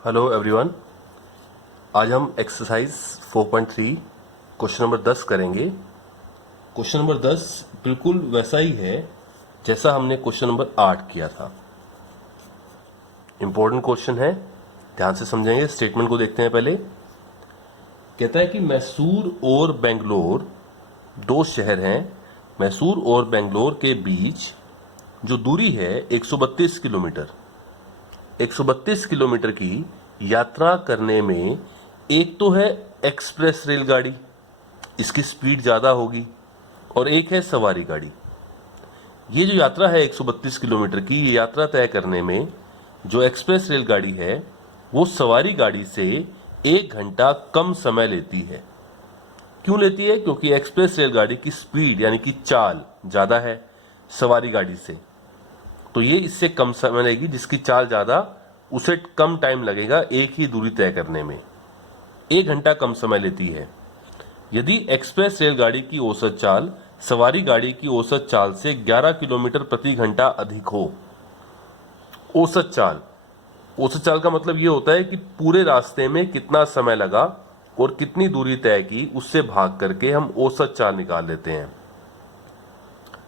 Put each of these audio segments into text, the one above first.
Hello everyone. आज हम exercise 4.3 question number 10 करेंगे। क्वेश्चन नंबर 10 बिल्कुल वैसा ही है जैसा हमने क्वेश्चन नंबर 8 किया था। इंपॉर्टेंट क्वेश्चन है, ध्यान से समझेंगे। स्टेटमेंट को देखते हैं पहले। कहता है कि मैसूर और बेंगलोर दो शहर हैं। मैसूर और बेंगलोर के बीच जो दूरी है 132 किलोमीटर। 132 किलोमीटर की यात्रा करने में एक तो है एक्सप्रेस रेलगाड़ी, इसकी स्पीड ज़्यादा होगी, और एक है सवारी गाड़ी। ये जो यात्रा है 132 किलोमीटर की, ये यात्रा तय करने में जो एक्सप्रेस रेलगाड़ी है वो सवारी गाड़ी से 1 घंटा कम समय लेती है। क्यों लेती है? क्योंकि एक्सप्रेस रेलगाड़ी की स्पीड यानी कि चाल ज़्यादा है सवारी गाड़ी से, तो ये इससे कम समय लेगी। जिसकी चाल ज़्यादा, उसे कम टाइम लगेगा एक ही दूरी तय करने में। 1 घंटा कम समय लेती है। यदि एक्सप्रेस रेलगाड़ी की औसत चाल सवारी गाड़ी की औसत चाल से 11 किलोमीटर प्रति घंटा अधिक हो। औसत चाल का मतलब ये होता है कि पूरे रास्ते में कितना समय लगा और कितनी दूरी तय की, उससे भाग करके हम औसत चाल निकाल लेते हैं।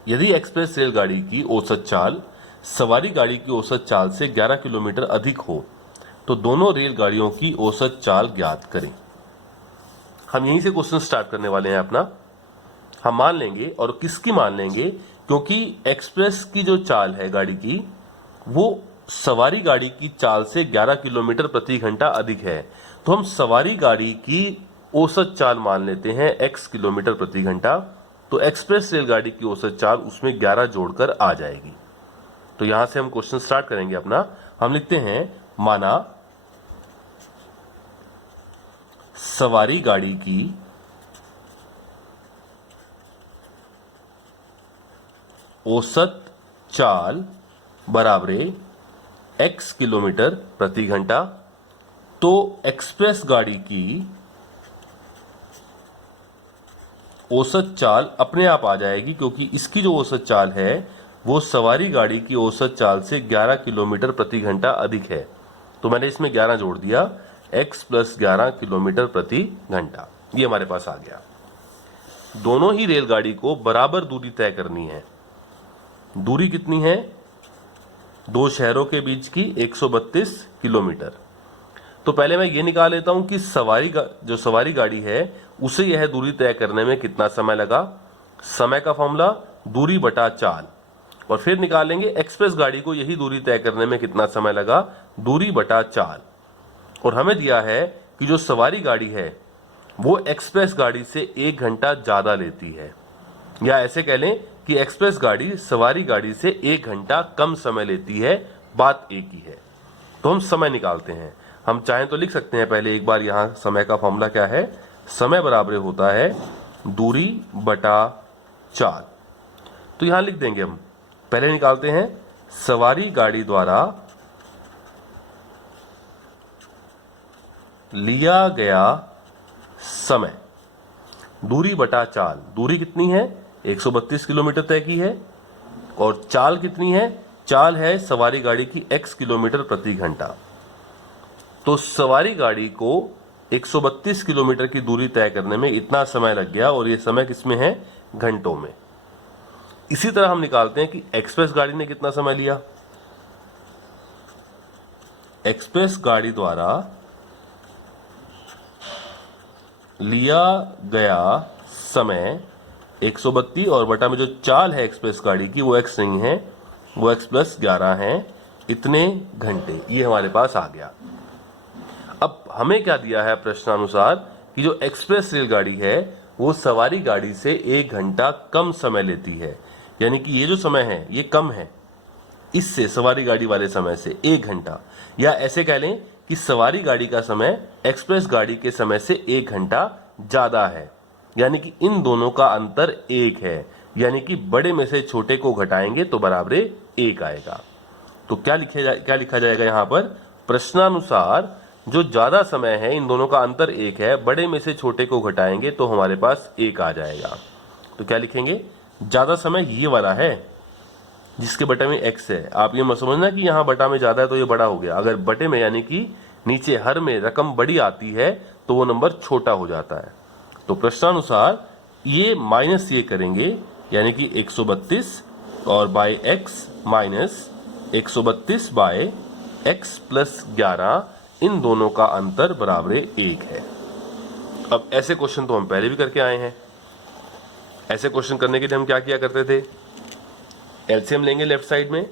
यदि एक्सप्रेस रेलगाड़ी की औसत चाल सवारी गाड़ी की औसत चाल से 11 किलोमीटर अधिक हो तो दोनों रेलगाड़ियों की औसत चाल ज्ञात करें। हम यहीं से क्वेश्चन स्टार्ट करने वाले हैं अपना। हम मान लेंगे, और किसकी मान लेंगे? क्योंकि एक्सप्रेस की जो चाल है गाड़ी की, वो सवारी गाड़ी की चाल से 11 किलोमीटर प्रति घंटा अधिक है, तो हम सवारी गाड़ी की औसत चाल मान लेते हैं x किलोमीटर प्रति घंटा। तो एक्सप्रेस रेलगाड़ी की औसत चाल उसमें 11 जोड़कर आ जाएगी। तो यहां से हम क्वेश्चन स्टार्ट करेंगे अपना। हम लिखते हैं, माना सवारी गाड़ी की औसत चाल बराबरे x किलोमीटर प्रति घंटा। तो एक्सप्रेस गाड़ी की औसत चाल अपने आप आ जाएगी, क्योंकि इसकी जो औसत चाल है वो सवारी गाड़ी की औसत चाल से 11 किलोमीटर प्रति घंटा अधिक है। तो मैंने इसमें 11 जोड़ दिया, x + 11 किलोमीटर प्रति घंटा। ये हमारे पास आ गया। दोनों ही रेलगाड़ी को बराबर दूरी तय करनी है। दूरी कितनी है? दो शहरों के बीच की 132 किलोमीटर। तो पहले मैं ये निकाल लेता हूं कि जो सवारी गाड़ी है उसे यह दूरी तय करने में कितना समय लगा। समय का फॉर्मूला दूरी बटा चाल। और फिर निकालेंगे एक्सप्रेस गाड़ी को यही दूरी तय करने में कितना समय लगा, दूरी बटा चाल। और हमें दिया है कि जो सवारी गाड़ी है वो एक्सप्रेस गाड़ी से 1 घंटा ज्यादा लेती है, या ऐसे कह लें कि एक्सप्रेस गाड़ी सवारी गाड़ी से 1 घंटा कम समय लेती है। बात एक ही है। तो हम समय निकालते हैं। हम चाहें तो लिख सकते हैं पहले एक बार यहां समय का फॉर्मूला क्या है। समय बराबर होता है दूरी बटा चाल। तो यहां लिख देंगे हम, पहले निकालते हैं सवारी गाड़ी द्वारा लिया गया समय, दूरी बटा चाल। दूरी कितनी है? 132 किलोमीटर तय की है। और चाल कितनी है? चाल है सवारी गाड़ी की x किलोमीटर प्रति घंटा। तो सवारी गाड़ी को 132 किलोमीटर की दूरी तय करने में इतना समय लग गया, और ये समय किसमें है? घंटों में। इसी तरह हम निकालते हैं कि एक्सप्रेस गाड़ी ने कितना समय लिया। एक्सप्रेस गाड़ी द्वारा लिया गया समय 132, और बटा में जो चाल है एक्सप्रेस गाड़ी की वो x नहीं है, वो x + 11 है, इतने घंटे। ये हमारे पास आ गया। अब हमें क्या दिया है प्रश्नानुसार कि जो एक्सप्रेस रेलगाड़ी है वो सवारी गाड़ी से 1 घंटा कम समय लेती है, यानी कि ये जो समय है ये कम है इससे, सवारी गाड़ी वाले समय से 1 घंटा। या ऐसे कह लें कि सवारी गाड़ी का समय एक्सप्रेस गाड़ी के समय से 1 घंटा ज्यादा है, यानी कि इन दोनों का अंतर 1 है। यानी कि बड़े में से छोटे को घटाएंगे तो बराबरे 1 आएगा। तो क्या लिखा जाएगा यहां पर? प्रश्नानुसार जो ज्यादा समय है, इन दोनों का अंतर 1 है, बड़े में से छोटे को घटाएंगे तो हमारे पास 1 आ जाएगा। तो क्या लिखेंगे? ज्यादा समय ये वाला है जिसके बटे में x है। आप ये मत समझना कि यहाँ बटा में ज्यादा है तो ये बड़ा हो गया। अगर बटे में यानी कि नीचे हर में रकम बड़ी आती है तो वो नंबर छोटा हो जाता है। तो प्रश्नानुसार ये माइनस ये करेंगे, यानी कि 132 और by x minus 132 by x plus 11, इन दोनों का अंतर बराबर 1 है। अब ऐसे क्वेश्चन तो हम पहले भी करके आए हैं। ऐसे क्वेश्चन करने के लिए हम क्या किया करते थे, एलसीएम लेंगे लेफ्ट साइड में,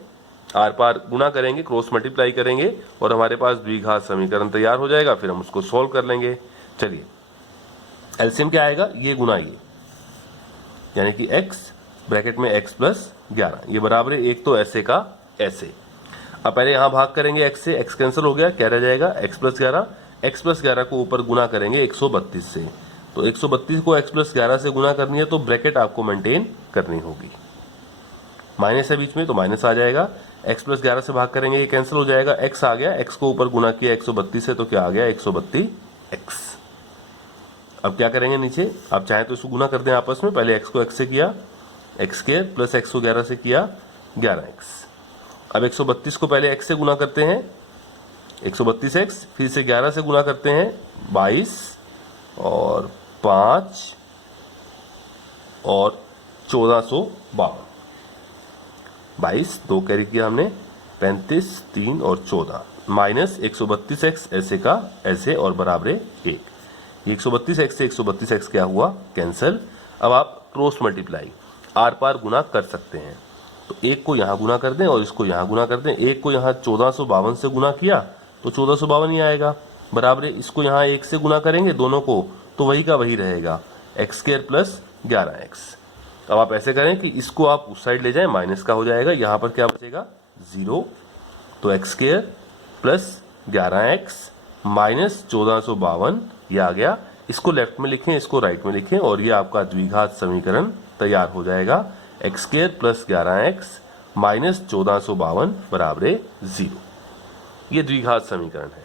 आर पार गुना करेंगे, क्रॉस मल्टीप्लाई करेंगे और हमारे पास द्विघात समीकरण तैयार हो जाएगा, फिर हम उसको सॉल्व कर लेंगे। चलिए एलसीएम क्या आएगा, ये गुना ये, यानी कि x ब्रैकेट में x प्लस 11, ये बराबर है 1 तो ऐसे का ऐसे। अब पहले यहां भाग करेंगे x से, x कैंसिल हो गया, क्या रह जाएगा x प्लस 11, x प्लस 11 को ऊपर गुना करेंगे 132 से, तो 132 को x प्लस 11 से गुना करनी है तो ब्रैकेट आपको मेंटेन करनी होगी। माइनस है बीच में तो माइनस आ जाएगा, x प्लस 11 से भाग करेंगे ये कैंसिल हो जाएगा, x आ गया, x को ऊपर गुना किया 132 से तो क्या आ गया 132x। अब क्या करेंगे नीचे, आप चाहें तो इसको गुना कर दें आपस में, पहले x को x से किया x स्क्वायर प्लस x को 11 से किया 11x। अब 132 को पहले x से गुना करते हैं 132x, फिर से 11 से गुना करते हैं 22 और 5 और 1452, 22 2 कैरी किया हमने, 35 3 और 14 माइनस 132x ऐसे का ऐसे और बराबर 1। ये 132x से 132x क्या हुआ, कैंसिल। अब आप क्रॉस मल्टीप्लाई आर पार गुना कर सकते हैं, तो एक को यहाँ गुना कर दें और इसको यहाँ गुना कर दें। एक को यहाँ 1452 से गुना किया तो 1452 ही आएगा, बराबर इसको यहाँ 1 से गुना करेंगे दोनों को तो वही का वही रहेगा x स्क्वायर प्लस 11x। अब आप ऐसे करें कि इसको आप उस साइड ले जाएं, माइनस का हो जाएगा, यहाँ पर क्या बचेगा 0, तो x square plus 11x minus 1452 ये आ गया। इसको लेफ्ट में लिखें, इसको राइट में लिखें और ये आपका द्विघात समीकरण तैयार हो जाएगा, x square plus 11x minus 1452 बराबर 0। ये द्विघात समीकरण है।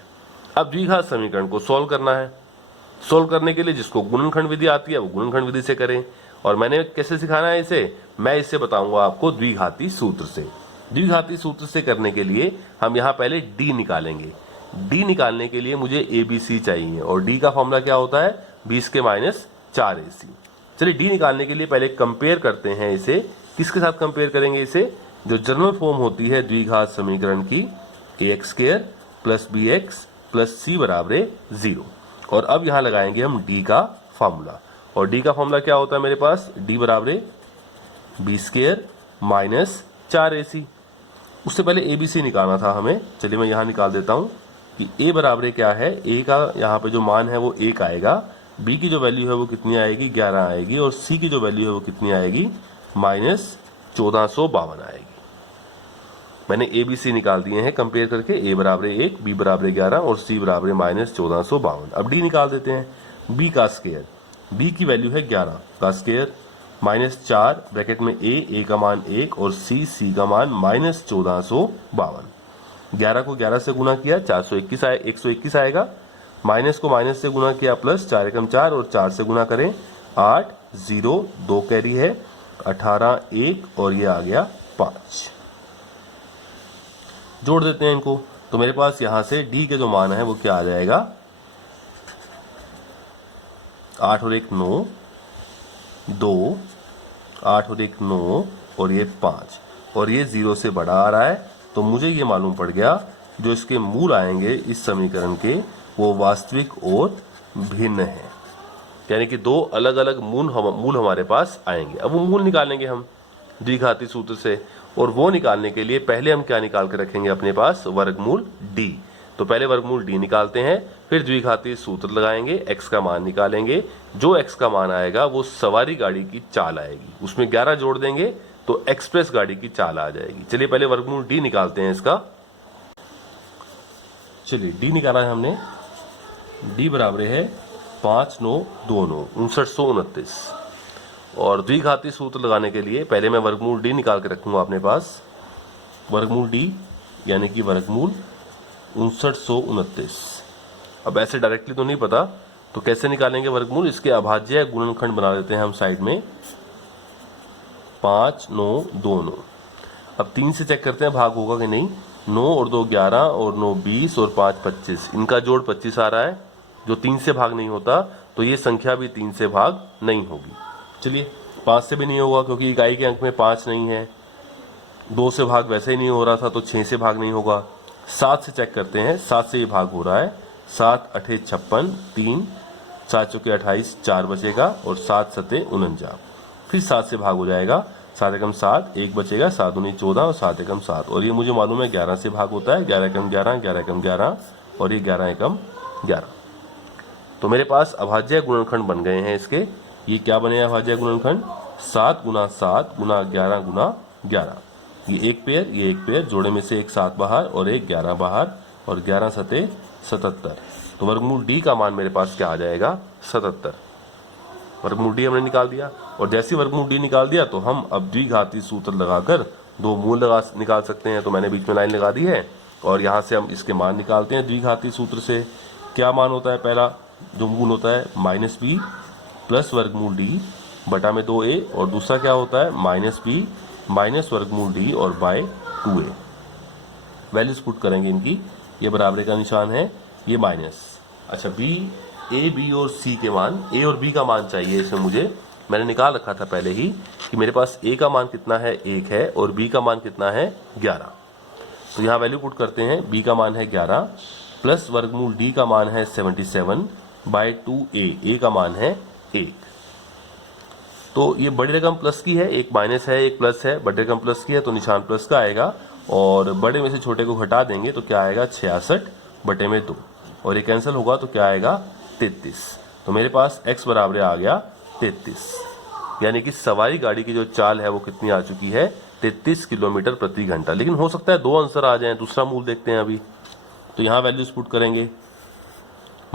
अब द्विघात समीकरण को सॉल्व करना है। सॉल्व करने के लिए जिसको गुणनखंड विधि आती है वो गुणनखंड विधि से करें, और मैंने कैसे सिखाना है इसे, मैं इससे बताऊंगा आपको द्विघाती सूत्र से। द्विघाती सूत्र से करने के लिए हम यहाँ पहले d निकालेंगे। d निकालने के लिए मुझे ABC चाहिए और d का फॉर्मूला क्या होता है 20 के माइनस 4AC। चलिए d निकालने के लिए पहले कंपेयर करते हैं इसे, किसके साथ कंपेयर करेंगे इसे, जो जनरल फॉर्म होती है द्विघात समीकरण की, ax square plus bx plus c बराबर 0। और अब यहाँ लगाएंगे हम d का फॉर्मूला, और d का फॉर्मूला क्या होता है मेरे पास, d बराबर b स्क्वायर माइनस 4ac। उससे पहले ABC निकालना था हमें, चलिए मैं यहाँ निकाल देता हूँ कि a बराबर क्या है, a का यहाँ पे जो मान है वो 1 आएगा, b की जो वैल्यू है वो कितनी आएगी 11 आएगी, और c की जो वैल्यू है वो कितनी आएगी माइनस 1452 आएगी। मैंने ABC निकाल दिए हैं कंपेयर करके, a बराबर 1, b बराबर 11 और c बराबर माइनस 1452। अब d निकाल देते हैं, b का स्क्वायर, b की वैल्यू है 11 का स्क्वायर माइनस 4 ब्रैकेट में a का मान 1 और c का मान माइनस 1452। 11 को 11 से गुना किया 121 आएगा, माइनस को माइनस से गुना किया प्लस 4 एकम 4 और 4 से गुना करें 8 0 2 कैरी है 18 1 और ये आ गया 5। जोड़ देते हैं इनको, तो मेरे पास यहां से d के जो मान है वो क्या आ जाएगा 8 और 1 9 2 8 और 1 9 और ये 5 और ये 0 से बड़ा आ रहा है, तो मुझे ये मालूम पड़ गया जो इसके मूल आएंगे इस समीकरण के वो वास्तविक और भिन्न है, यानी कि दो अलग अलग मूल हमारे पास आएंगे। अब वो मूल निकालेंगे हम द्विघाती सूत्र से, और वो निकालने के लिए पहले हम क्या निकाल के रखेंगे अपने पास, वर्गमूल d। तो पहले वर्गमूल d निकालते हैं, फिर द्विघाती सूत्र लगाएंगे, x का मान निकालेंगे, जो x का मान आएगा वो सवारी गाड़ी की चाल आएगी, उसमें 11 जोड़ देंगे तो एक्सप्रेस गाड़ी की चाल आ जाएगी। चलिए पहले वर्गमूल d निकालते हैं इसका। चलिए d निकाला है हमने, d बराबर है 5 9 2 9 5929। और द्विघाती सूत्र लगाने के लिए पहले मैं वर्गमूल d निकाल के रखूंगा अपने पास, वर्गमूल d यानी कि वर्गमूल 5929। अब ऐसे डायरेक्टली तो नहीं पता, तो कैसे निकालेंगे वर्गमूल, इसके अभाज्य गुणनखंड बना देते हैं हम साइड में, 5 9 2 9। अब 3 से चेक करते हैं भाग होगा कि नहीं, 9 और 2 11 और 9 20 और 5 25, इनका जोड़ 25 आ रहा है, जो 3 से भाग नहीं होता, तो ये संख्या भी 3 से भाग नहीं होगी। चलिए 5 से भी नहीं होगा क्योंकि इकाई के अंक में 5 नहीं है, 2 से भाग वैसे ही नहीं हो रहा था तो 6 से भाग नहीं होगा। 7 से चेक करते हैं, 7 से ये भाग हो रहा है, 7 8 56, 3 7 चौके 28, 4 बचेगा और 7 7 49, फिर 7 से भाग हो जाएगा, 7 एकम 7, 1 बचेगा, 7 दूनी 14 और 7 एकम 7, और ये मुझे मालूम है 11 से भाग होता है, 11 एकम 11, 11 एकम 11 और ये 11 एकम 11। तो मेरे पास अभाज्य गुणनखंड बन गए हैं इसके। ये क्या बने अभाज्य गुणनखंड? 7 गुना 7 गुना 11 गुना 11, ये एक पेयर, ये एक पेयर, जोड़े में से एक 7 बाहर और एक 11 बाहर, और 11 सते 77। तो वर्गमूल डी का मान मेरे पास क्या आ जाएगा? 77। वर्गमूल डी हमने निकाल दिया, और जैसे ही वर्गमूल डी निकाल दिया तो हम अब द्विघाती सूत्र लगाकर दो मूल निकाल सकते हैं। तो मैंने बीच में लाइन लगा दी है और यहाँ से हम इसके मान निकालते हैं द्विघाती सूत्र से। क्या मान होता है? पहला जो मूल होता है -b प्लस वर्गमूल डी बटा में 2a, और दूसरा क्या होता है? -b माइनस वर्गमूल डी और बाय 2a। वैल्यूज पुट करेंगे इनकी, ये बराबरी का निशान है, ये माइनस। अच्छा, a b और c के मान, a और b का मान चाहिए इसमें मुझे। मैंने निकाल रखा था पहले ही कि मेरे पास a का मान कितना है? 1 है, और b का मान कितना है? 11। तो यहाँ वैल्यू पुट करते हैं। b का मान है 11 प्लस वर्गमूल d का मान है 77 बाय 2a, a का मान है 1। तो ये बड़ी रकम प्लस की है, एक माइनस है एक प्लस है, बड़ी रकम प्लस की है तो निशान प्लस का आएगा, और बड़े में से छोटे को घटा देंगे तो क्या आएगा? 66 बटे में 2, और ये कैंसिल होगा तो क्या आएगा? 33। तो मेरे पास x बराबर आ गया 33, यानी कि सवारी गाड़ी की जो चाल है वो कितनी आ चुकी है? 33 किलोमीटर प्रति घंटा। लेकिन हो सकता है दो आंसर आ जाएं, दूसरा मूल देखते हैं अभी। तो यहाँ वैल्यूज पुट करेंगे,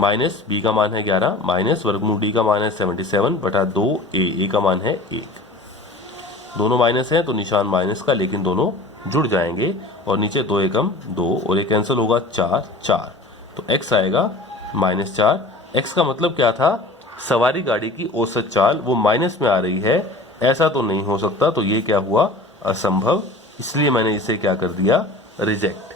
माइनस b का मान है 11 माइनस वर्गमूल d का मान है 77 बटा 2a, a का मान है 1। दोनों माइनस हैं तो निशान माइनस का, लेकिन दोनों जुड़ जाएंगे, और नीचे 2 एकम 2 और ये कैंसिल होगा 4 4, तो x आएगा -4। x का मतलब क्या था? सवारी गाड़ी की औसत चाल वो माइनस में आ रही है, ऐसा तो नहीं हो सकता, तो ये क्या हुआ? असंभव। इसलिए मैंने इसे क्या कर दिया? रिजेक्ट।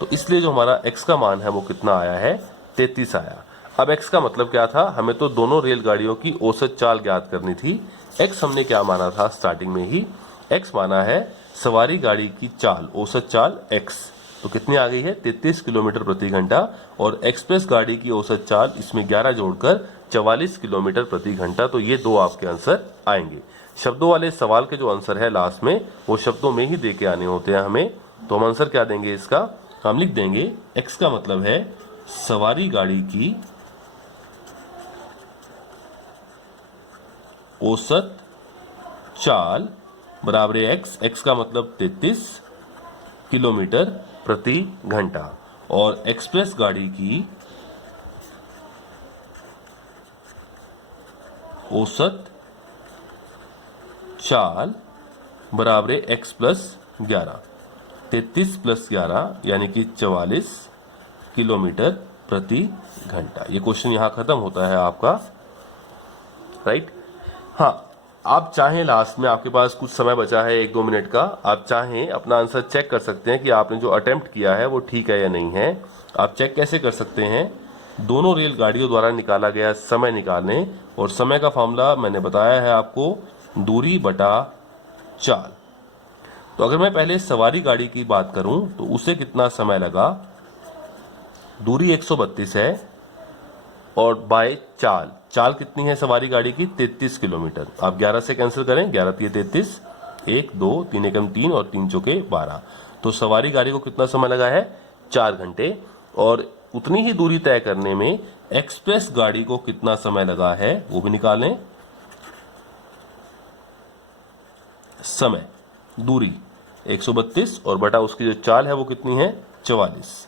तो इसलिए जो हमारा x का मान है वो कितना आया है? 33 आया। अब x का मतलब क्या था? हमें तो दोनों रेलगाड़ियों की औसत चाल ज्ञात करनी थी। x हमने क्या माना था स्टार्टिंग में ही? x माना है सवारी गाड़ी की चाल, औसत चाल x, तो कितनी आ गई है? 33 किलोमीटर प्रति घंटा, और एक्सप्रेस गाड़ी की औसत चाल इसमें 11 जोड़कर 44 किलोमीटर प्रति घंटा। तो ये दो आपके आंसर आएंगे। शब्दों वाले सवाल के जो आंसर है लास्ट में, वो शब्दों में ही दे के आने होते हैं हमें। तो हम आंसर क्या देंगे इसका? हम लिख देंगे x का मतलब है सवारी गाड़ी की औसत चाल बराबर x का मतलब 33 किलोमीटर प्रति घंटा, और एक्सप्रेस गाड़ी की औसत चाल बराबर x प्लस 11, 33 प्लस 11 यानी कि 44 किलोमीटर प्रति घंटा। ये क्वेश्चन यहाँ खत्म होता है आपका, राइट। हाँ, आप चाहें लास्ट में, आपके पास कुछ समय बचा है 1-2 मिनट का, आप चाहें अपना आंसर चेक कर सकते हैं कि आपने जो अटेम्प्ट किया है वो ठीक है या नहीं है। आप चेक कैसे कर सकते हैं? दोनों रेलगाड़ियों द्वारा निकाला गया समय निकालें, और समय का फॉर्मूला मैंने बताया है आपको, दूरी बटा चाल। तो अगर मैं पहले सवारी गाड़ी की बात करूं तो उसे कितना समय लगा? दूरी 132 है, और बाय चाल, चाल कितनी है सवारी गाड़ी की? 33 किलोमीटर। आप 11 से कैंसिल करें, 11 3 33, 1 2 3 एकम 3 और 3 चौके 12। तो सवारी गाड़ी को कितना समय लगा है? 4 घंटे। और उतनी ही दूरी तय करने में एक्सप्रेस गाड़ी को कितना समय लगा है वो भी निकालें। समय, दूरी 132 और बटा उसकी जो चाल है वो कितनी है? 44।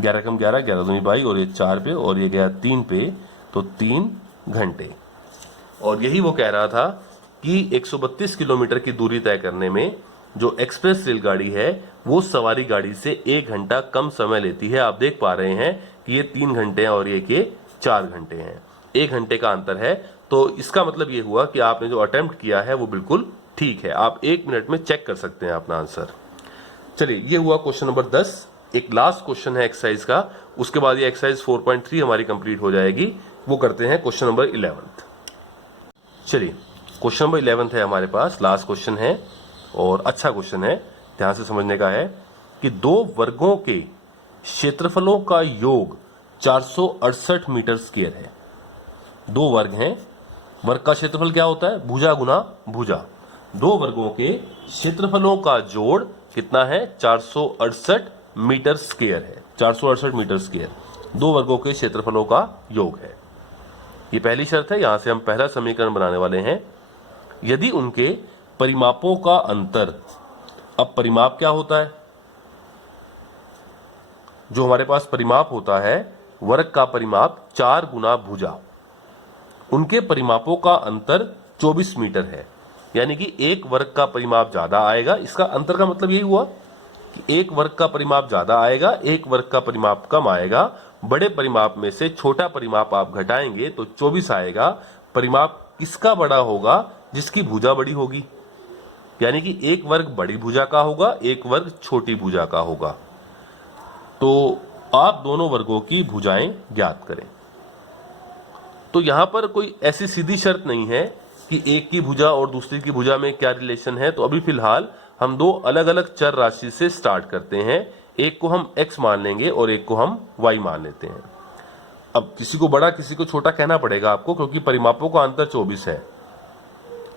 11 कम 11, 11 दूनी 22, और ये 4 पे और ये गया 3 पे, तो 3 घंटे। और यही वो कह रहा था कि 132 किलोमीटर की दूरी तय करने में जो एक्सप्रेस रेलगाड़ी है वो सवारी गाड़ी से 1 घंटा कम समय लेती है। आप देख पा रहे हैं कि ये 3 घंटे हैं और ये के 4 घंटे हैं, 1 घंटे का अंतर है। तो इसका मतलब ये हुआ कि आपने जो अटेम्प्ट किया है वो बिल्कुल ठीक है। आप 1 मिनट में चेक कर सकते हैं अपना आंसर। चलिए, ये हुआ क्वेश्चन नंबर 10। एक लास्ट क्वेश्चन है एक्सरसाइज का, उसके बाद ये एक्सरसाइज 4.3 हमारी कंप्लीट हो जाएगी। वो करते हैं क्वेश्चन नंबर 11। चलिए, क्वेश्चन नंबर 11 है हमारे पास, लास्ट क्वेश्चन है और अच्छा क्वेश्चन है, ध्यान से समझने का है कि दो वर्गों के क्षेत्रफलों का योग 468 मीटर स्क्वायर है। दो वर्ग हैं, वर्ग का क्षेत्रफल क्या होता है? भुजा गुना भुजा। दो वर्गों के क्षेत्रफलों का जोड़ कितना है? 468 मीटर स्क्वायर है। 468 मीटर स्क्वायर दो वर्गों के क्षेत्रफलों का योग है। ये पहली शर्त है। यहां से हम पहला समीकरण बनाने वाले हैं। यदि उनके परिमापों का अंतर, अब परिमाप क्या होता है? जो हमारे पास परिमाप होता है, वर्ग का परिमाप 4 गुना भुजा, उनके परिमापों का अंतर 24 मीटर है। यानी कि एक वर्ग का परिमाप ज्यादा आएगा। इसका अंतर का मतलब यही हुआ कि एक वर्ग का परिमाप ज्यादा आएगा, एक वर्ग का परिमाप कम आएगा। बड़े परिमाप में से छोटा परिमाप आप घटाएंगे तो 24 आएगा। परिमाप किसका बड़ा होगा? जिसकी भुजा बड़ी होगी। यानी कि एक वर्ग बड़ी भुजा का होगा, एक वर्ग छोटी भुजा का होगा। तो आप दोनों वर्गों की भुजाएं ज्ञात करें। तो यहां पर कोई ऐसी सीधी शर्त नहीं है कि एक की भुजा और दूसरी की भुजा में क्या रिलेशन है। तो अभी फिलहाल हम दो अलग अलग चर राशि से स्टार्ट करते हैं। एक को हम x मान लेंगे और एक को हम y मान लेते हैं। अब किसी को बड़ा किसी को छोटा कहना पड़ेगा आपको, क्योंकि परिमापों का अंतर 24 है।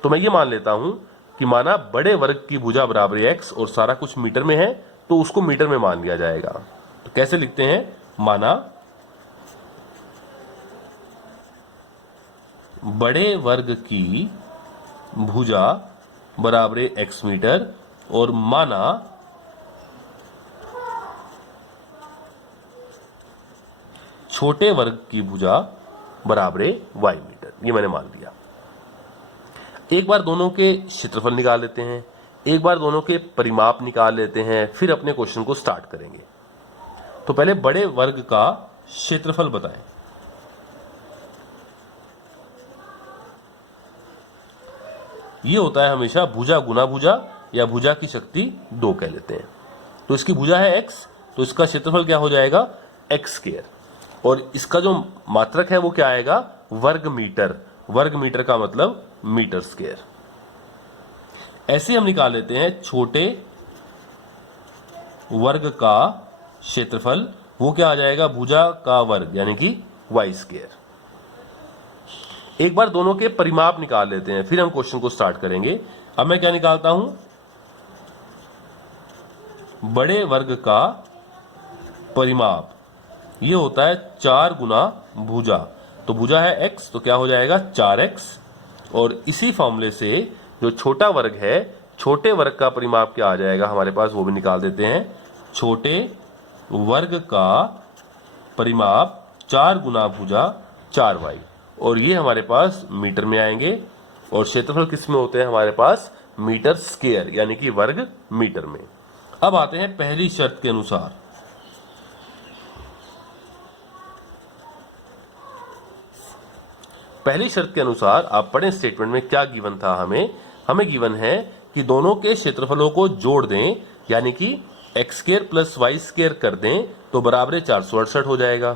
तो मैं ये मान लेता हूं कि माना बड़े वर्ग की भुजा बराबर x और सारा कुछ मीटर में है, तो उसको मीटर में मान लिया जाएगा। तो कैसे लिखते हैं? माना बड़े वर्ग की भुजा बराबर x मीटर और माना छोटे वर्ग की भुजा बराबर y मीटर। ये मैंने मान लिया। एक बार दोनों के क्षेत्रफल निकाल लेते हैं, एक बार दोनों के परिमाप निकाल लेते हैं, फिर अपने क्वेश्चन को स्टार्ट करेंगे। तो पहले बड़े वर्ग का क्षेत्रफल बताएं। ये होता है हमेशा भुजा गुना भुजा या भुजा की शक्ति 2 कह लेते हैं। तो इसकी भुजा है x, तो इसका क्षेत्रफल क्या हो जाएगा? x square. और इसका जो मात्रक है वो क्या आएगा? वर्ग मीटर। वर्ग मीटर का मतलब मीटर स्क्वायर। ऐसे हम निकाल लेते हैं छोटे वर्ग का क्षेत्रफल, वो क्या आ जाएगा? भुजा का वर्ग यानी कि y स्क्वायर। एक बार दोनों के परिमाप निकाल लेते हैं, फिर हम क्वेश्चन को स्टार्ट करेंगे। अब मैं क्या निकालता हूं? बड़े वर्ग का परिमाप ये होता है 4 गुना भुजा। तो भुजा है x, तो क्या हो जाएगा? 4x। और इसी फॉर्मूले से जो छोटा वर्ग है, छोटे वर्ग का परिमाप क्या आ जाएगा हमारे पास, वो भी निकाल देते हैं। छोटे वर्ग का परिमाप 4 गुना भुजा 4y, और ये हमारे पास मीटर में आएंगे। और क्षेत्रफल किस में होते हैं हमारे पास? मीटर स्क्वायर यानी कि वर्ग मीटर में। अब आते हैं पहली शर्त के अनुसार। पहली शर्त के अनुसार आप पढ़ें स्टेटमेंट में क्या गिवन था। हमें गिवन है कि दोनों के क्षेत्रफलों को जोड़ दें, यानी कि x square plus y square कर दें तो बराबर 468 हो जाएगा।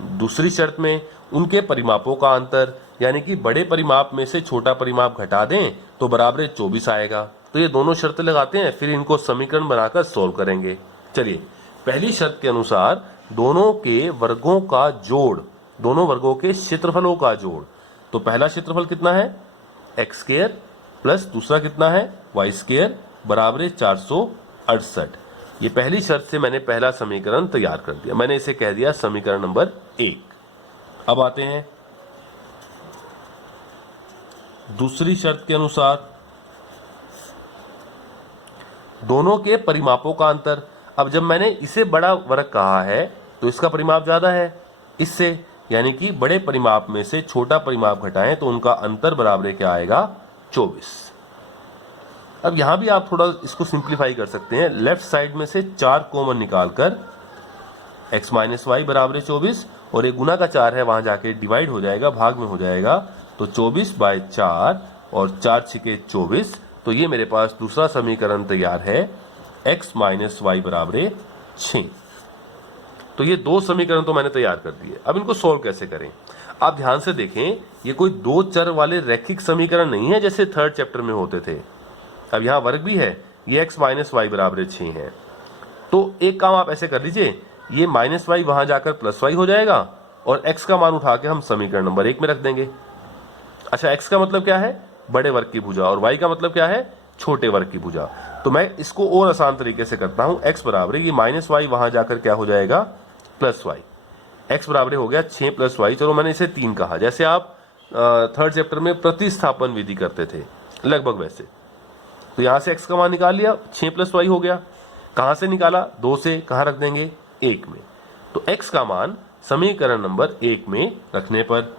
दूसरी शर्त में उनके परिमापों का अंतर, यानी कि बड़े परिमाप में से छोटा परिमाप घटा दें तो बराबर 24 आएगा। तो ये दोनों शर्तें लगाते हैं, फिर इनको समीकरण बनाकर सोल्व करेंगे। चलिए, पहली शर्त के अनुसार दोनों के वर्गों का जोड़, दोनों वर्गों के क्षेत्रफलों का जोड़। तो पहला क्षेत्रफल कितना है? x स्क्वायर प्लस दूसरा कितना है? y स्क्वायर बराबर 468। ये पहली शर्त से मैंने पहला समीकरण तैयार कर दिया। मैंने इसे कह दिया समीकरण नंबर 1। अब आते हैं दूसरी शर्त के अनुसार दोनों के परिमापों का अंतर। अब जब मैंने इसे बड़ा वर्ग कहा है तो इसका परिमाप ज्यादा है इससे, यानी कि बड़े परिमाप में से छोटा परिमाप घटाएं तो उनका अंतर बराबर क्या आएगा? 24। अब यहां भी आप थोड़ा इसको सिंप्लीफाई कर सकते हैं। लेफ्ट साइड में से 4 कॉमन निकालकर x माइनस वाई बराबर 24, और एक गुना का 4 है वहां जाके डिवाइड हो जाएगा, भाग में हो जाएगा। तो 24/4 और 4 छिके 24। तो ये मेरे पास दूसरा समीकरण तैयार है। x माइनस वाई बराबर 6। तो ये दो समीकरण तो मैंने तैयार कर दिए। अब इनको सोल्व कैसे करें? आप ध्यान से देखें, ये कोई दो चर वाले रैखिक समीकरण नहीं है जैसे थर्ड चैप्टर में होते थे। अब यहाँ वर्ग भी है, ये x माइनस वाई बराबर 6 है। तो एक काम आप ऐसे कर लीजिए, ये माइनस वाई वहां जाकर प्लस वाई हो जाएगा और x का मान उठा के हम समीकरण नंबर 1 में रख देंगे। अच्छा, x का मतलब क्या है? बड़े वर्ग की भुजा, और y का मतलब क्या है? छोटे वर्ग की भुजा। तो मैं इसको और आसान तरीके से करता हूं, x बराबर ये माइनस वाई वहां जाकर क्या हो जाएगा? Plus Y. x बराबर हो गया 6 प्लस वाई। चलो मैंने इसे 3 कहा, जैसे आप थर्ड चैप्टर में प्रतिस्थापन विधि करते थे, लगभग वैसे। तो यहां से x का मान निकाल लिया, 6 प्लस वाई हो गया। कहां से निकाला? 2 से। कहां रख देंगे? 1 में। तो x का मान समीकरण नंबर 1 में रखने पर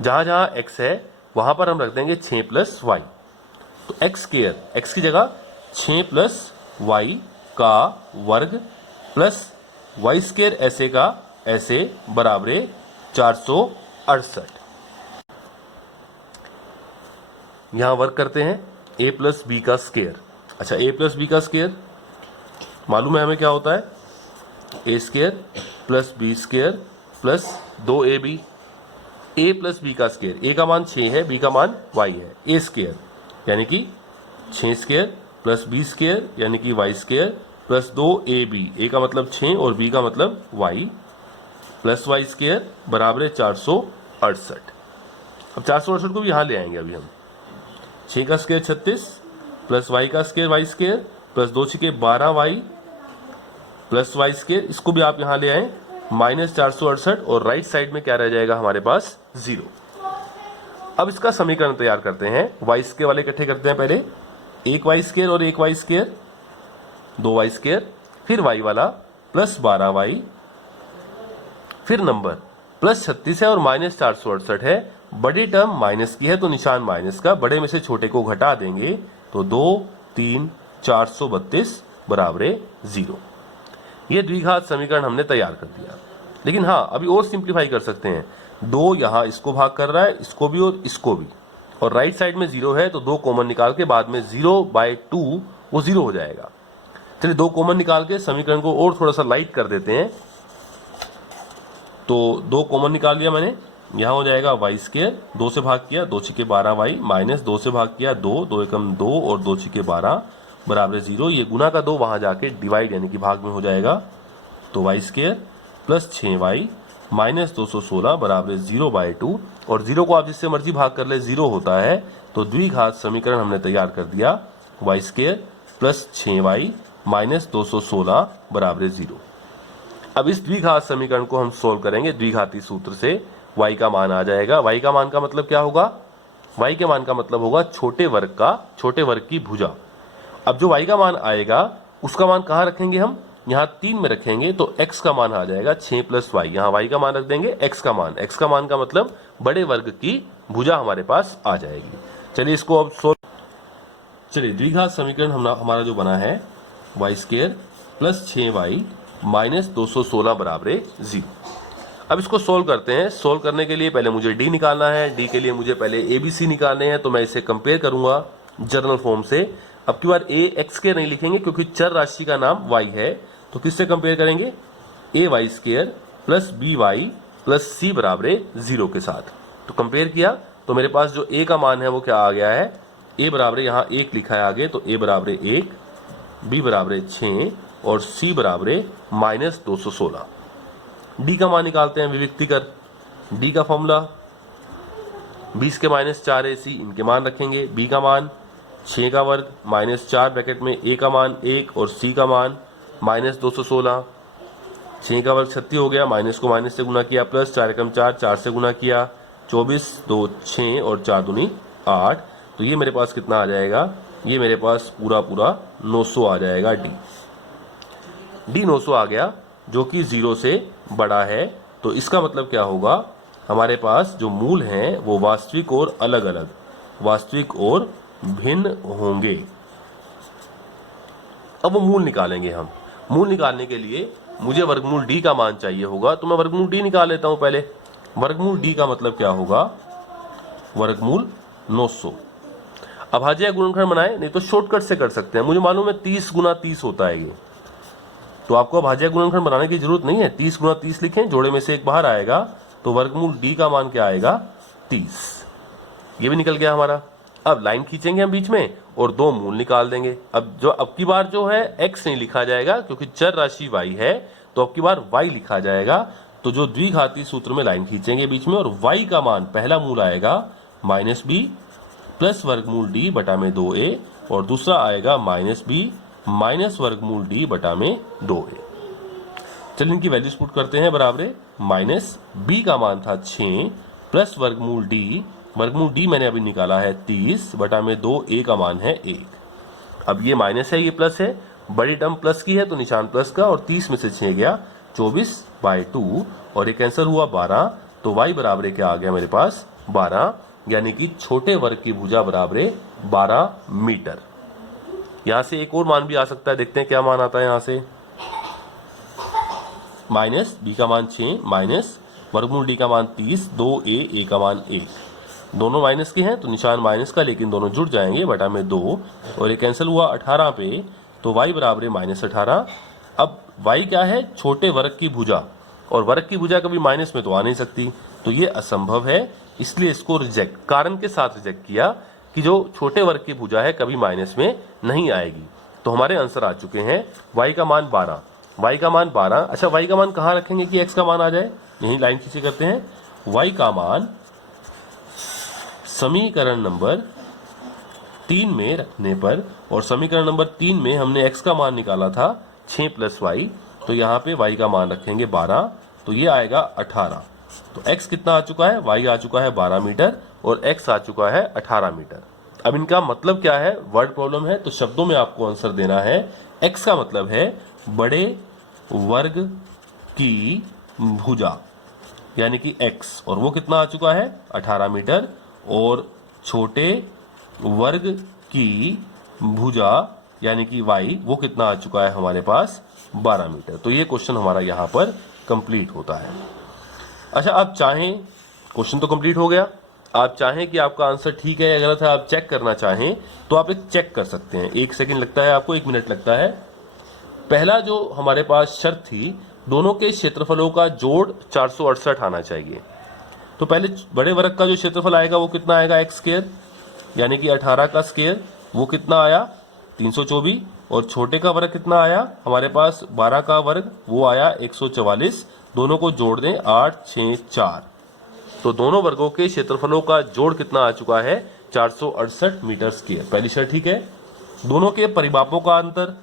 जहां जहां x है वहां पर हम रख देंगे 6 प्लस वाई। तो x स्क्वायर, x की जगह 6 प्लस वाई का वर्ग प्लस वाई स्क्वायर ऐसे का ऐसे बराबर 468। यहां वर्ग करते हैं a प्लस बी का स्क्वायर। अच्छा, a प्लस बी का स्क्वायर मालूम है हमें क्या होता है? a square plus B square plus 2ab। a plus B का स्क्वायर, a का मान 6 है, b का मान y है। a स्क्वायर यानी कि 6 स्क्वायर प्लस बी स्क्वायर यानी कि y square plus 2ab। a का मतलब 6 और b का मतलब y प्लस y स्क्वायर बराबर 468। अब 468 को भी यहां ले आएंगे अभी हम। 6 का स्क्वायर 36 प्लस y का square y square plus 2 6 12y plus y square, इसको भी आप यहां ले आए माइनस 468, और राइट साइड में क्या रह जाएगा हमारे पास? 0। अब इसका समीकरण तैयार करते हैं। y स्क्वायर वाले इकट्ठे करते हैं पहले, एक y स्क्वायर और एक y स्क्वायर, 2y स्क्वायर, फिर y वाला प्लस 12y, फिर नंबर प्लस 36 है और माइनस 468 है। बड़ी टर्म माइनस की है तो निशान माइनस का, बड़े में से छोटे को घटा देंगे तो 2 3 432 बराबर 0। ये द्विघात समीकरण हमने तैयार कर दिया। लेकिन हाँ, अभी और सिंप्लीफाई कर सकते हैं। 2 यहाँ इसको भाग कर रहा है, इसको भी और इसको भी, और राइट साइड में 0 है तो 2 कॉमन निकाल के बाद में 0/2 वो 0 हो जाएगा। चलिए 2 कॉमन निकाल के समीकरण को और थोड़ा सा लाइट कर देते हैं। तो 2 कॉमन निकाल लिया मैंने, यहाँ हो जाएगा वाई स्क्वायर, 2 से भाग किया 2 6 12y माइनस 2 से भाग किया 2 2 एकम 2 और 2 6 12 बराबर 0। ये गुना का 2 वहां जाके डिवाइड यानी कि भाग में हो जाएगा, तो Y square plus 6y minus 216 बराबर 0/2, और 0 को आप जिससे मर्जी भाग कर ले 0 होता है। तो द्विघात समीकरण हमने तैयार कर दिया, Y square plus 6y minus 216 बराबर 0। अब इस द्विघात समीकरण को हम सोल्व करेंगे द्विघाती सूत्र से। y का मान आ जाएगा, y का मान का मतलब क्या होगा? y के मान का मतलब होगा छोटे वर्ग की भुजा। अब जो y का मान आएगा उसका मान कहाँ रखेंगे हम? यहाँ 3 में रखेंगे, तो x का मान आ जाएगा 6 प्लस वाई। यहाँ y का मान रख देंगे, x का मान का मतलब बड़े वर्ग की भुजा हमारे पास आ जाएगी। चलिए इसको अब सोल्व। चलिए द्विघात समीकरण हमारा जो बना है, Y square plus 6y minus 216 बराबर 0। अब इसको सोल्व करते हैं। सोल्व करने के लिए पहले मुझे d निकालना है, d के लिए मुझे पहले ABC निकालने हैं, तो मैं इसे कंपेयर करूंगा जनरल फॉर्म से। अब की बार a x के नहीं लिखेंगे क्योंकि चर राशि का नाम y है, तो किससे कंपेयर करेंगे? a Y square plus B Y plus c बराबर 0 के साथ। तो कंपेयर किया तो मेरे पास जो a का मान है वो क्या आ गया है? a बराबर यहाँ 1 लिखा है आगे, तो a बराबर 1, b बराबर 6 और c बराबर माइनस 216। d का मान निकालते हैं विविक्ति कर। d का फॉर्मूला 20 के माइनस 4ac, इनके मान रखेंगे। b का मान 6 का वर्ग माइनस 4 ब्रैकेट में a का मान 1 और c का मान माइनस 216। 6 का वर्ग 36 हो गया, माइनस को माइनस से गुना किया, प्लस 4 एकम 4, 4 से गुना किया 24, 2 6 और 4 दूनी 8। तो ये मेरे पास कितना आ जाएगा? ये मेरे पास पूरा 900 आ जाएगा। d 900 आ गया, जो कि 0 से बड़ा है। तो इसका मतलब क्या होगा? हमारे पास जो मूल हैं वो वास्तविक और अलग अलग, वास्तविक और भिन्न होंगे। अब वो मूल निकालेंगे हम। मूल निकालने के लिए मुझे वर्गमूल d का मान चाहिए होगा, तो मैं वर्गमूल d निकाल लेता हूं पहले। वर्गमूल d का मतलब क्या होगा? वर्गमूल 900। अभाज्य या गुणनखंड बनाए, नहीं तो शॉर्टकट से कर सकते हैं। मुझे मालूम है 30 गुना 30 होता है ये, तो आपको अभाज्य गुणनखंड बनाने की जरूरत नहीं है। 30 गुना 30 लिखें, जोड़े में से एक बाहर आएगा, तो वर्गमूल d का मान क्या आएगा 30। ये भी निकल गया हमारा। अब लाइन खींचेंगे हम बीच में और दो मूल निकाल देंगे। अब की बार जो है x नहीं लिखा जाएगा क्योंकि चर राशि y है, तो अब की बार y लिखा जाएगा। तो जो द्विघाती सूत्र में लाइन खींचेंगे बीच में, और y का मान पहला मूल आएगा -b प्लस वर्गमूल d बटा में 2a, और दूसरा आएगा -b माइनस वर्गमूल d बटा में 2a। चलिए इनकी वैल्यूज पुट करते हैं बराबर। -b का मान था 6 प्लस वर्गमूल d मैंने अभी निकाला है 30 बटा में 2a का मान है 1। अब ये माइनस है, ये प्लस है, बड़ी टर्म प्लस की है तो निशान प्लस का, और 30 में से 6 गया 24/2, और ये कैंसिल हुआ 12। तो y बराबर क्या आ गया मेरे पास 12, यानी कि छोटे वर्ग की भुजा बराबर 12 मीटर। यहां से एक और मान भी आ सकता है, देखते हैं क्या मान आता है यहां से। -b का मान 6 माइनस वर्गमूल d का मान 30, 2a का मान 1। दोनों माइनस के हैं तो निशान माइनस का, लेकिन दोनों जुड़ जाएंगे बटा में 2, और ये कैंसिल हुआ 18 पे, तो y बराबर -18। अब y क्या है, छोटे वर्ग की भुजा, और वर्ग की भुजा कभी माइनस में तो आ नहीं सकती, तो ये असंभव है, इसलिए इसको रिजेक्ट, कारण के साथ रिजेक्ट किया कि जो छोटे वर्ग की भुजा है कभी माइनस में नहीं आएगी। तो हमारे आंसर आ चुके हैं y का मान 12, y का मान 12। अच्छा, y का मान कहाँ रखेंगे कि x का मान आ जाए, यही लाइन खींचे करते हैं। y का मान समीकरण नंबर 3 में रखने पर, और समीकरण नंबर 3 में हमने x का मान निकाला था 6 + y, तो यहाँ पे y का मान रखेंगे 12, तो ये आएगा 18। तो x कितना आ चुका है, y आ चुका है 12 मीटर और x आ चुका है 18 मीटर। अब इनका मतलब क्या है, वर्ड प्रॉब्लम है तो शब्दों में आपको आंसर देना है। x का मतलब है बड़े वर्ग की भुजा, यानी कि x, और वो कितना आ चुका है 18 मीटर, और छोटे वर्ग की भुजा यानी कि y, वो कितना आ चुका है हमारे पास 12 मीटर। तो ये क्वेश्चन हमारा यहाँ पर कंप्लीट होता है। अच्छा, आप चाहें, क्वेश्चन तो कंप्लीट हो गया, आप चाहें कि आपका आंसर ठीक है या गलत है, आप चेक करना चाहें तो आप एक चेक कर सकते हैं। 1 सेकंड लगता है आपको, 1 मिनट लगता है। पहला जो हमारे पास शर्त थी, दोनों के क्षेत्रफलों का जोड़ 468 आना चाहिए। तो पहले बड़े वर्ग का जो क्षेत्रफल आएगा वो कितना आएगा x², यानी कि 18 का स्क्वायर, वो कितना आया 324, और छोटे का वर्ग कितना आया हमारे पास 12 का वर्ग, वो आया 144। दोनों को जोड़ दें 8, 6, 4, तो दोनों वर्गों के क्षेत्रफलों का जोड़ कितना आ चुका है 468 मीटर स्क्वायर। पहली शर्त ठीक है। दोनों के परिमापों का अंतर,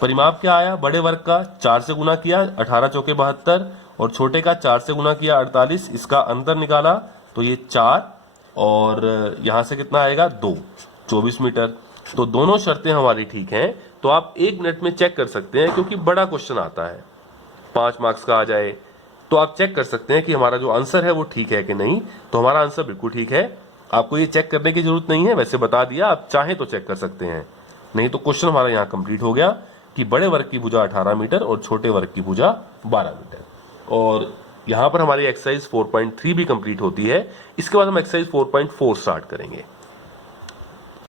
परिमाप क्या आया, बड़े वर्ग का 4 से गुना किया 18 चौके 72, और छोटे का 4 से गुना किया 48, इसका अंतर निकाला तो ये 4, और यहां से कितना आएगा 2, 24 मीटर। तो दोनों शर्तें हमारी ठीक हैं। तो आप 1 मिनट में चेक कर सकते हैं, क्योंकि बड़ा क्वेश्चन आता है, 5 मार्क्स का आ जाए, तो आप चेक कर सकते हैं कि हमारा जो आंसर है वो ठीक है कि नहीं। तो हमारा आंसर बिल्कुल ठीक है, आपको ये चेक करने की जरूरत नहीं है, वैसे बता दिया, आप चाहें तो चेक कर सकते हैं, नहीं तो क्वेश्चन हमारा यहाँ कंप्लीट हो गया कि बड़े वर्ग की भुजा 18 मीटर और छोटे वर्ग की भुजा 12 मीटर। और यहाँ पर हमारी एक्सरसाइज 4.3 भी कंप्लीट होती है। इसके बाद हम एक्सरसाइज 4.4 स्टार्ट करेंगे।